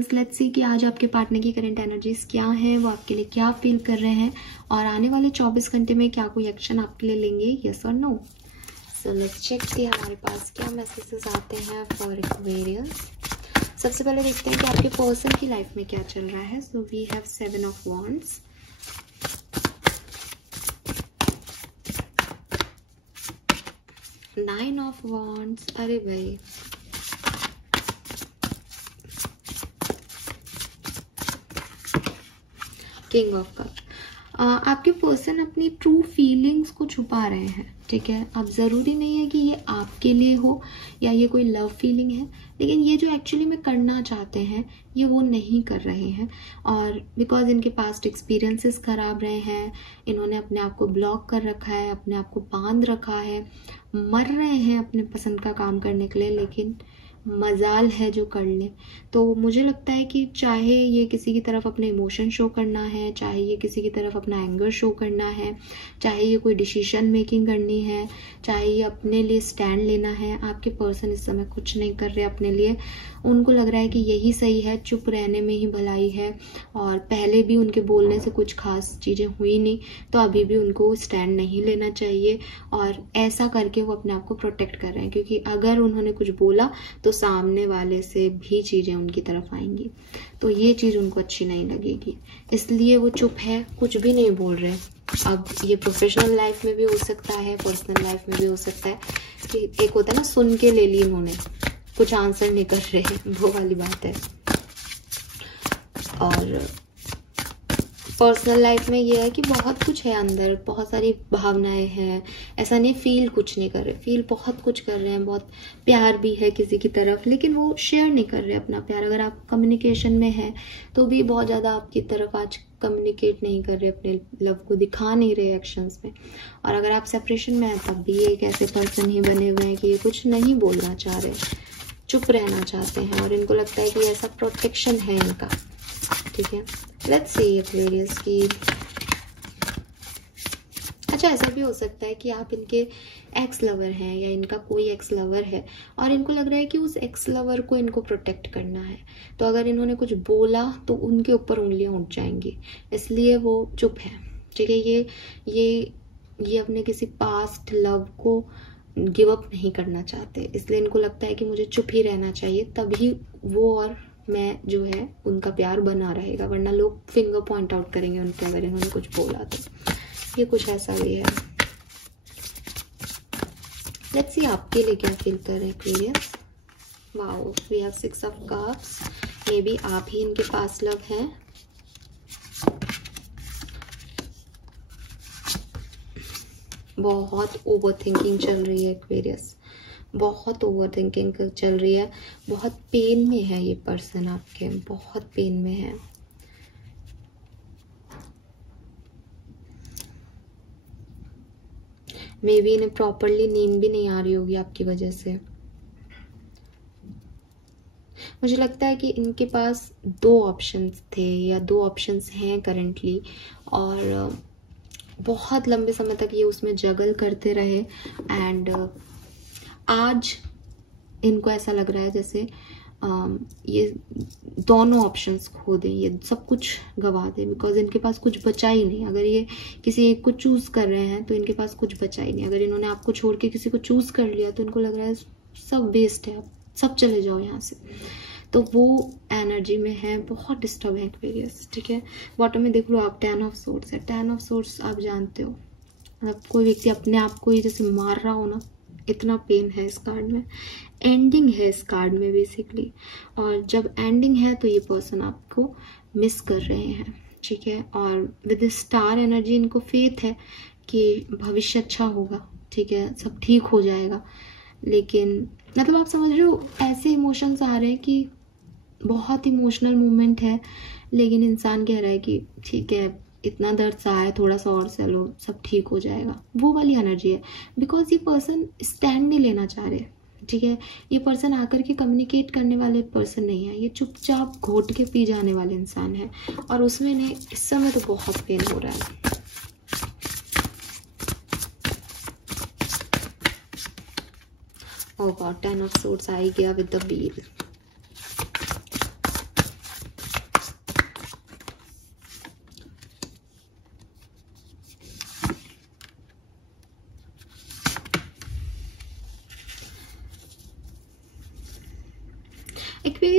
Friends, let's see कि आज आपके पार्टनर की करंट एनर्जीज क्या हैं, वो आपके लिए क्या फील कर रहे हैं और आने वाले 24 घंटे में क्या कोई एक्शन आपके लिए लेंगे, यस और नो। सो लेट्स चेक कि हमारे पास क्या मैसेजेस आते हैं फॉर एक्वेरियस। सबसे पहले देखते हैं कि आपके पर्सन की लाइफ में क्या चल रहा है। So we have 7 of wands, 9 of wands, अरे भाई, किंग ऑफ कप। आपके पर्सन अपनी ट्रू फीलिंग्स को छुपा रहे हैं, ठीक है। अब ज़रूरी नहीं है कि ये आपके लिए हो या ये कोई लव फीलिंग है, लेकिन ये जो एक्चुअली में करना चाहते हैं ये वो नहीं कर रहे हैं। और बिकॉज इनके पास्ट एक्सपीरियंसेस खराब रहे हैं, इन्होंने अपने आप को ब्लॉक कर रखा है, अपने आप को बांध रखा है, मर रहे हैं अपने पसंद का काम करने के लिए, लेकिन मजाल है जो कर ले। तो मुझे लगता है कि चाहे ये किसी की तरफ अपने इमोशन शो करना है, चाहे ये किसी की तरफ अपना एंगर शो करना है, चाहे ये कोई डिसीजन मेकिंग करनी है, चाहे ये अपने लिए स्टैंड लेना है, आपके पर्सन इस समय कुछ नहीं कर रहे अपने लिए। उनको लग रहा है कि यही सही है, चुप रहने में ही भलाई है। और पहले भी उनके बोलने से कुछ खास चीज़ें हुई नहीं, तो अभी भी उनको स्टैंड नहीं लेना चाहिए। और ऐसा करके वो अपने आप को प्रोटेक्ट कर रहे हैं, क्योंकि अगर उन्होंने कुछ बोला तो सामने वाले से भी चीज़ें उनकी तरफ आएंगी, तो ये चीज़ उनको अच्छी नहीं लगेगी, इसलिए वो चुप है, कुछ भी नहीं बोल रहे। अब ये प्रोफेशनल लाइफ में भी हो सकता है, पर्सनल लाइफ में भी हो सकता है कि एक होता है ना, सुन के ले ली उन्होंने, कुछ आंसर नहीं कर रहे हैं, वो वाली बात है। और पर्सनल लाइफ में ये है कि बहुत कुछ है अंदर, बहुत सारी भावनाएं हैं, ऐसा नहीं फील कुछ नहीं कर रहे, फील बहुत कुछ कर रहे हैं, बहुत प्यार भी है किसी की तरफ, लेकिन वो शेयर नहीं कर रहे अपना प्यार। अगर आप कम्युनिकेशन में हैं तो भी बहुत ज़्यादा आपकी तरफ आज कम्युनिकेट नहीं कर रहे, अपने लव को दिखा नहीं रहे एक्शंस में। और अगर आप सेपरेशन में हैं तब भी एक ऐसे पर्सन ही बने हुए हैं कि ये कुछ नहीं बोलना चाह रहे, चुप रहना चाहते हैं, और इनको लगता है कि ऐसा प्रोटेक्शन है इनका, ठीक है। लेट्स सी एक्वेरियस की, अच्छा ऐसा भी हो सकता है कि आप इनके एक्स लवर हैं या इनका कोई एक्स लवर है और इनको लग रहा है कि उस एक्स लवर को इनको प्रोटेक्ट करना है, तो अगर इन्होंने कुछ बोला तो उनके ऊपर उंगलियां उठ जाएंगी, इसलिए वो चुप है, ठीक है। ये अपने किसी पास्ट लव को गिव अप नहीं करना चाहते, इसलिए इनको लगता है कि मुझे चुप ही रहना चाहिए, तभी वो और मैं जो है उनका प्यार बना रहेगा, वरना लोग फिंगर पॉइंट आउट करेंगे उनके अगर इन्होंने कुछ बोला तो। ये कुछ ऐसा भी है। लेट्स सी आपके लिए क्या फील कर रहे हैं Aquarius. Wow, we have 6 of cups, maybe आप ही इनके पास लव हैं। बहुत ओवर थिंकिंग चल रही है एक्वेरियस, बहुत ओवर थिंकिंग चल रही है, बहुत पेन में है ये पर्सन आपके, बहुत पेन में है। मे बी इन्हें प्रॉपरली नींद भी नहीं आ रही होगी आपकी वजह से। मुझे लगता है कि इनके पास 2 ऑप्शंस थे या 2 ऑप्शंस हैं करंटली, और बहुत लंबे समय तक ये उसमें जगल करते रहे। एंड आज इनको ऐसा लग रहा है जैसे ये दोनों ऑप्शंस खो दें, ये सब कुछ गवा दें, बिकॉज इनके पास कुछ बचा ही नहीं। अगर ये किसी एक को चूज कर रहे हैं तो इनके पास कुछ बचा ही नहीं। अगर इन्होंने आपको छोड़ के किसी को चूज कर लिया तो इनको लग रहा है सब वेस्ट है, सब चले जाओ यहाँ से, तो वो एनर्जी में है, बहुत डिस्टर्ब है एक्वेरियस, ठीक है। बॉटम में देख लो आप, 10 ऑफ सोर्ड्स है। 10 ऑफ सोर्ड्स आप जानते हो, मतलब कोई व्यक्ति अपने आप को ही जैसे मार रहा हो ना, इतना पेन है इस कार्ड में, एंडिंग है इस कार्ड में बेसिकली। और जब एंडिंग है तो ये पर्सन आपको मिस कर रहे हैं, ठीक है। और विद स्टार एनर्जी इनको फेथ है कि भविष्य अच्छा होगा, ठीक है, सब ठीक हो जाएगा। लेकिन मतलब आप समझ रहे हो, ऐसे इमोशंस आ रहे हैं कि बहुत इमोशनल मोमेंट है, लेकिन इंसान कह रहा है कि ठीक है, इतना दर्द सा है, थोड़ा सा और सह लो, सब ठीक हो जाएगा, वो वाली एनर्जी है। बिकॉज ये पर्सन स्टैंड नहीं लेना चाह रहे, ठीक है। ये पर्सन आकर के कम्युनिकेट करने वाले पर्सन नहीं है, ये चुपचाप घोट के पी जाने वाले इंसान है, और उसमें ने इस समय तो बहुत पेन हो रहा है। ओह गॉड, 10 ऑफ सोर्ड्स आ ही गया विद द व्हील।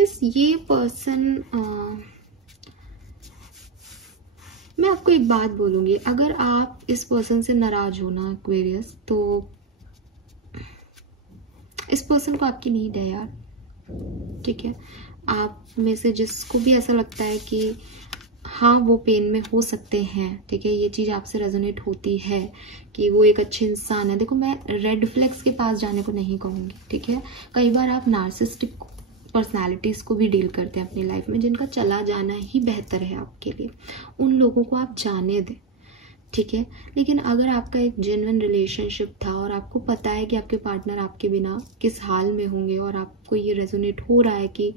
एक्वेरियस ये पर्सन, मैं आपको एक बात बोलूंगी, अगर आप इस पर्सन से नाराज हो ना एक्वेरियस, तो इस पर्सन को आपकी नीड है यार, ठीक है। आप में से जिसको भी ऐसा लगता है कि हाँ वो पेन में हो सकते हैं, ठीक है, ये चीज़ आपसे रेजोनेट होती है कि वो एक अच्छे इंसान है। देखो मैं रेड फ्लैग्स के पास जाने को नहीं कहूँगी, ठीक है। कई बार आप नार्सिसिस्टिक पर्सनालिटीज़ को भी डील करते हैं अपनी लाइफ में, जिनका चला जाना ही बेहतर है आपके लिए, उन लोगों को आप जाने दें, ठीक है। लेकिन अगर आपका एक जेन्युइन रिलेशनशिप था और आपको पता है कि आपके पार्टनर आपके बिना किस हाल में होंगे और आपको ये रेजोनेट हो रहा है कि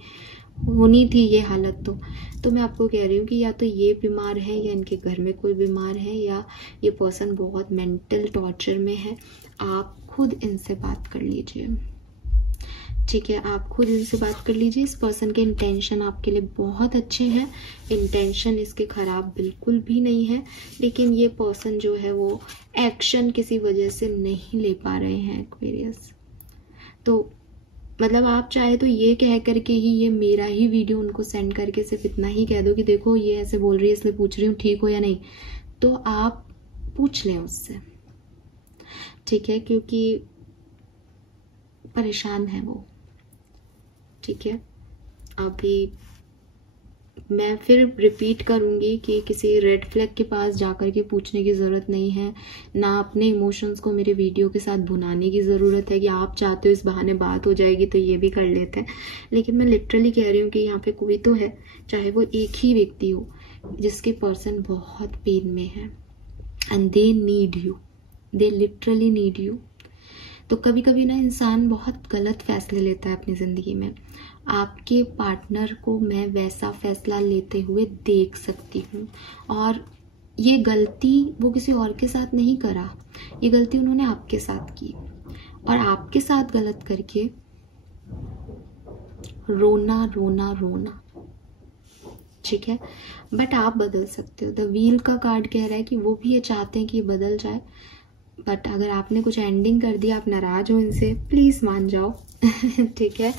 होनी थी ये हालत, तो मैं आपको कह रही हूँ कि या तो ये बीमार है या इनके घर में कोई बीमार है या ये पर्सन बहुत मेंटल टॉर्चर में है। आप खुद इनसे बात कर लीजिए, ठीक है, आप खुद इनसे बात कर लीजिए। इस पर्सन के इंटेंशन आपके लिए बहुत अच्छे हैं, इंटेंशन इसके खराब बिल्कुल भी नहीं है, लेकिन ये पर्सन जो है वो एक्शन किसी वजह से नहीं ले पा रहे हैं एक्वेरियस। तो मतलब आप चाहे तो ये कह करके ही, ये मेरा ही वीडियो उनको सेंड करके सिर्फ इतना ही कह दो कि देखो ये ऐसे बोल रही है इसलिए पूछ रही हूँ ठीक हो या नहीं, तो आप पूछ लें उससे, ठीक है, क्योंकि परेशान है वो, ठीक है। अभी मैं फिर रिपीट करूंगी कि किसी रेड फ्लैग के पास जाकर के पूछने की ज़रूरत नहीं है, ना अपने इमोशंस को मेरे वीडियो के साथ भुनाने की ज़रूरत है कि आप चाहते हो इस बहाने बात हो जाएगी तो ये भी कर लेते हैं। लेकिन मैं लिटरली कह रही हूँ कि यहाँ पे कोई तो है, चाहे वो एक ही व्यक्ति हो, जिसके पर्सन बहुत पेन में है and they need you, they literally need you. तो कभी कभी ना इंसान बहुत गलत फैसले लेता है अपनी ज़िंदगी में। आपके पार्टनर को मैं वैसा फैसला लेते हुए देख सकती हूँ, और ये गलती वो किसी और के साथ नहीं करा, ये गलती उन्होंने आपके साथ की, और आपके साथ गलत करके रोना रोना रोना, ठीक है। बट आप बदल सकते हो। द व्हील का कार्ड कह रहा है कि वो भी ये चाहते हैं कि ये बदल जाए, बट अगर आपने कुछ एंडिंग कर दिया, आप नाराज हो इनसे, प्लीज़ मान जाओ ठीक है।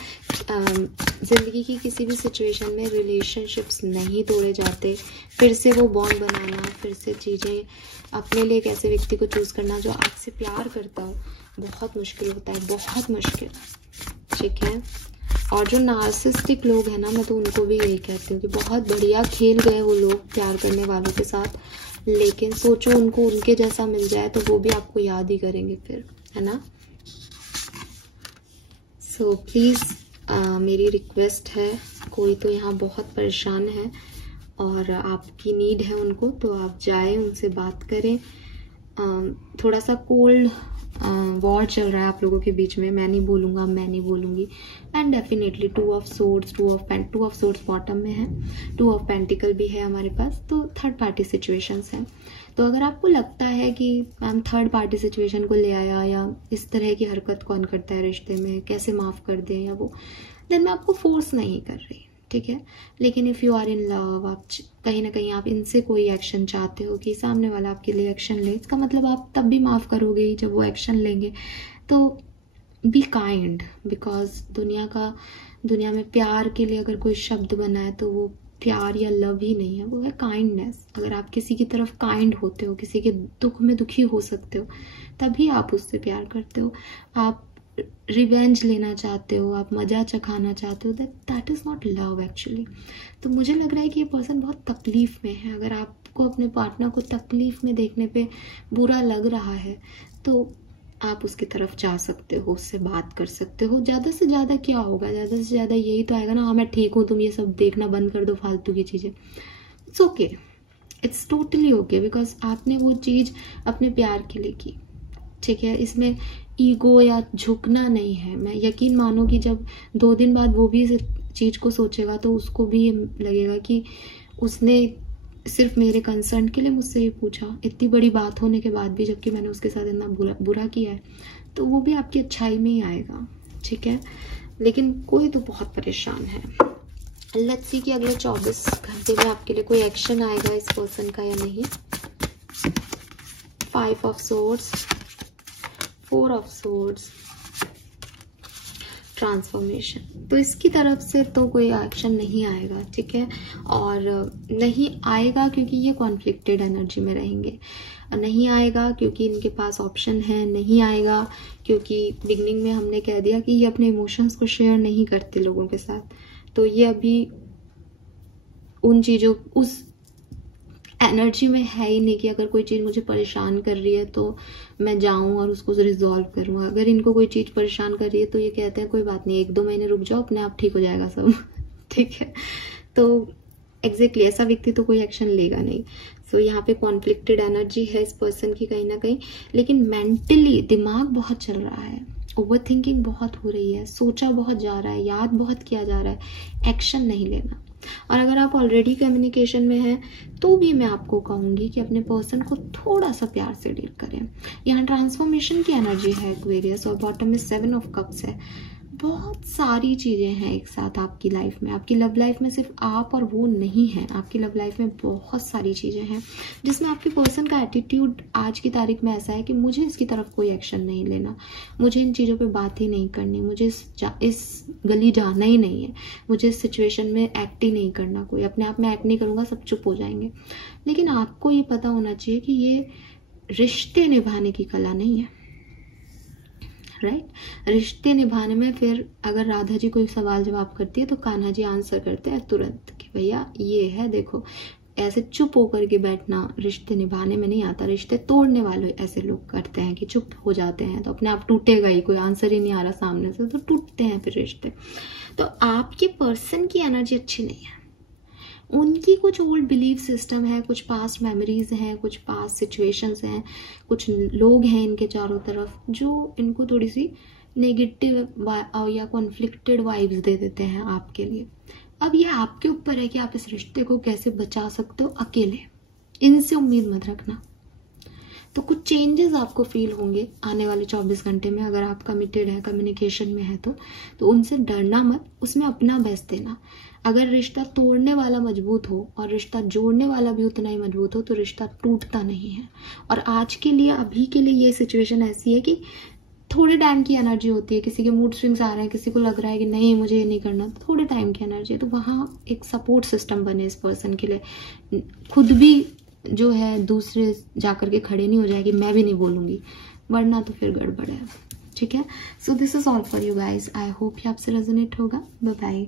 ज़िंदगी की किसी भी सिचुएशन में रिलेशनशिप्स नहीं तोड़े जाते। फिर से वो बॉन्ड बनाना, फिर से चीज़ें अपने लिए एक ऐसे व्यक्ति को चूज़ करना जो आपसे प्यार करता हो, बहुत मुश्किल होता है, बहुत मुश्किल, ठीक है। और जो नार्सिसिस्टिक लोग हैं ना, मैं तो उनको भी यही कहती हूँ कि बहुत बढ़िया खेल गए वो लोग प्यार करने वालों के साथ, लेकिन सोचो उनको उनके जैसा मिल जाए तो वो भी आपको याद ही करेंगे फिर, है ना। सो प्लीज़ मेरी रिक्वेस्ट है, कोई तो यहाँ बहुत परेशान है और आपकी नीड है उनको, तो आप जाएं उनसे बात करें। थोड़ा सा कोल्ड वॉर चल रहा है आप लोगों के बीच में, मैं नहीं बोलूँगा, मैं नहीं बोलूँगी। And definitely two of swords bottom में है, 2 ऑफ पेंटिकल भी है हमारे पास, तो थर्ड पार्टी सिचुएशंस हैं। तो अगर आपको लगता है कि मैम थर्ड पार्टी सिचुएशन को ले आया, या इस तरह की हरकत कौन करता है रिश्ते में, कैसे माफ़ कर दें या वो, देन मैं आपको फोर्स नहीं कर रही, ठीक है। लेकिन if you are in love, आप कहीं ना कहीं आप इनसे कोई एक्शन चाहते हो कि सामने वाला आपके लिए एक्शन ले, इसका मतलब आप तब भी माफ़ करोगे ही जब वो एक्शन लेंगे। तो बी काइंड, बिकॉज दुनिया में प्यार के लिए अगर कोई शब्द बना है तो वो प्यार या लव ही नहीं है, वो है काइंडनेस। अगर आप किसी की तरफ काइंड होते हो, किसी के दुख में दुखी हो सकते हो, तभी आप उससे प्यार करते हो। आप रिवेंज लेना चाहते हो, आप मजा चखाना चाहते हो, that is not love actually. तो मुझे लग रहा है कि ये पर्सन बहुत तकलीफ़ में है। अगर आपको अपने पार्टनर को तकलीफ़ में देखने पे बुरा लग रहा है तो आप उसकी तरफ जा सकते हो, उससे बात कर सकते हो। ज़्यादा से ज़्यादा क्या होगा, ज़्यादा से ज़्यादा यही तो आएगा ना, हाँ मैं ठीक हूँ, तुम ये सब देखना बंद कर दो फालतू की चीज़ें। It's okay, it's totally okay, because आपने वो चीज़ अपने प्यार के लिए की, ठीक है। इसमें ईगो या झुकना नहीं है। मैं यकीन मानो कि जब 2 दिन बाद वो भी इस चीज़ को सोचेगा तो उसको भी लगेगा कि उसने सिर्फ मेरे कंसर्न के लिए मुझसे ये पूछा, इतनी बड़ी बात होने के बाद भी, जबकि मैंने उसके साथ इतना बुरा किया है, तो वो भी आपकी अच्छाई में ही आएगा, ठीक है। लेकिन कोई तो बहुत परेशान है। लेट्स सी कि अगले 24 घंटे में आपके लिए कोई एक्शन आएगा इस पर्सन का या नहीं। 5 of swords, 4 of swords, transformation. तो इसकी तरफ से तो कोई एक्शन नहीं आएगा, ठीक है। और नहीं आएगा क्योंकि ये कॉन्फ्लिक्टेड एनर्जी में रहेंगे, नहीं आएगा क्योंकि इनके पास ऑप्शन है, नहीं आएगा क्योंकि बिगनिंग में हमने कह दिया कि ये अपने इमोशंस को शेयर नहीं करते लोगों के साथ। तो ये अभी उन चीज़ों, उस एनर्जी में है ही नहीं कि अगर कोई चीज़ मुझे परेशान कर रही है तो मैं जाऊं और उसको रिजॉल्व करूँ। अगर इनको कोई चीज़ परेशान कर रही है तो ये कहते हैं कोई बात नहीं, 1-2 महीने रुक जाओ, अपने आप ठीक हो जाएगा सब ठीक है। तो एग्जैक्टली ऐसा व्यक्ति तो कोई एक्शन लेगा नहीं। सो यहाँ पे कॉन्फ्लिक्टेड एनर्जी है इस पर्सन की कहीं ना कहीं, लेकिन मेंटली दिमाग बहुत चल रहा है, ओवर थिंकिंग बहुत हो रही है, सोचा बहुत जा रहा है, याद बहुत किया जा रहा है, एक्शन नहीं लेना। और अगर आप ऑलरेडी कम्युनिकेशन में हैं तो भी मैं आपको कहूँगी कि अपने पर्सन को थोड़ा सा प्यार से डील करें। यहाँ ट्रांसफॉर्मेशन की एनर्जी है एक्वेरियस और बॉटम में 7 ऑफ कप्स है। बहुत सारी चीज़ें हैं एक साथ आपकी लाइफ में। आपकी लव लाइफ में सिर्फ आप और वो नहीं है, आपकी लव लाइफ में बहुत सारी चीज़ें हैं जिसमें आपके पर्सन का एटीट्यूड आज की तारीख में ऐसा है कि मुझे इसकी तरफ कोई एक्शन नहीं लेना, मुझे इन चीज़ों पे बात ही नहीं करनी, मुझे इस गली जाना ही नहीं है, मुझे इस सिचुएशन में एक्ट ही नहीं करना, कोई अपने आप में एक्ट नहीं करूँगा, सब चुप हो जाएंगे। लेकिन आपको ये पता होना चाहिए कि ये रिश्ते निभाने की कला नहीं है, राइट। रिश्ते निभाने में फिर अगर राधा जी कोई सवाल जवाब करती है तो कान्हा जी आंसर करते हैं तुरंत कि भैया ये है, देखो। ऐसे चुप होकर के बैठना रिश्ते निभाने में नहीं आता। रिश्ते तोड़ने वाले ऐसे लोग करते हैं कि चुप हो जाते हैं तो अपने आप टूटेगा ही, कोई आंसर ही नहीं आ रहा सामने से तो टूटते हैं फिर रिश्ते। तो आपके पर्सन की एनर्जी अच्छी नहीं है, उनकी कुछ ओल्ड बिलीफ सिस्टम है, कुछ पास्ट मेमोरीज हैं, कुछ पास्ट सिचुएशंस हैं, कुछ लोग हैं इनके चारों तरफ जो इनको थोड़ी सी नेगेटिव या कॉन्फ्लिक्टेड वाइब्स दे देते हैं आपके लिए। अब ये आपके ऊपर है कि आप इस रिश्ते को कैसे बचा सकते हो अकेले, इनसे उम्मीद मत रखना। तो कुछ चेंजेस आपको फील होंगे आने वाले 24 घंटे में अगर आप कमिटेड है, कम्युनिकेशन में है तो उनसे डरना मत, उसमें अपना बेस्ट देना। अगर रिश्ता तोड़ने वाला मजबूत हो और रिश्ता जोड़ने वाला भी उतना ही मजबूत हो तो रिश्ता टूटता नहीं है। और आज के लिए, अभी के लिए ये सिचुएशन ऐसी है कि थोड़े टाइम की एनर्जी होती है, किसी के मूड स्विंग्स आ रहे हैं, किसी को लग रहा है कि नहीं मुझे ये नहीं करना, तो थोड़े टाइम की एनर्जी है। तो वहाँ एक सपोर्ट सिस्टम बने इस पर्सन के लिए, खुद भी जो है दूसरे जाकर के खड़े नहीं हो जाएगी, मैं भी नहीं बोलूँगी, वरना तो फिर गड़बड़ है, ठीक है। So this is all for you guys. I hope ये आपसे रेजोनेट होगा। Bye bye.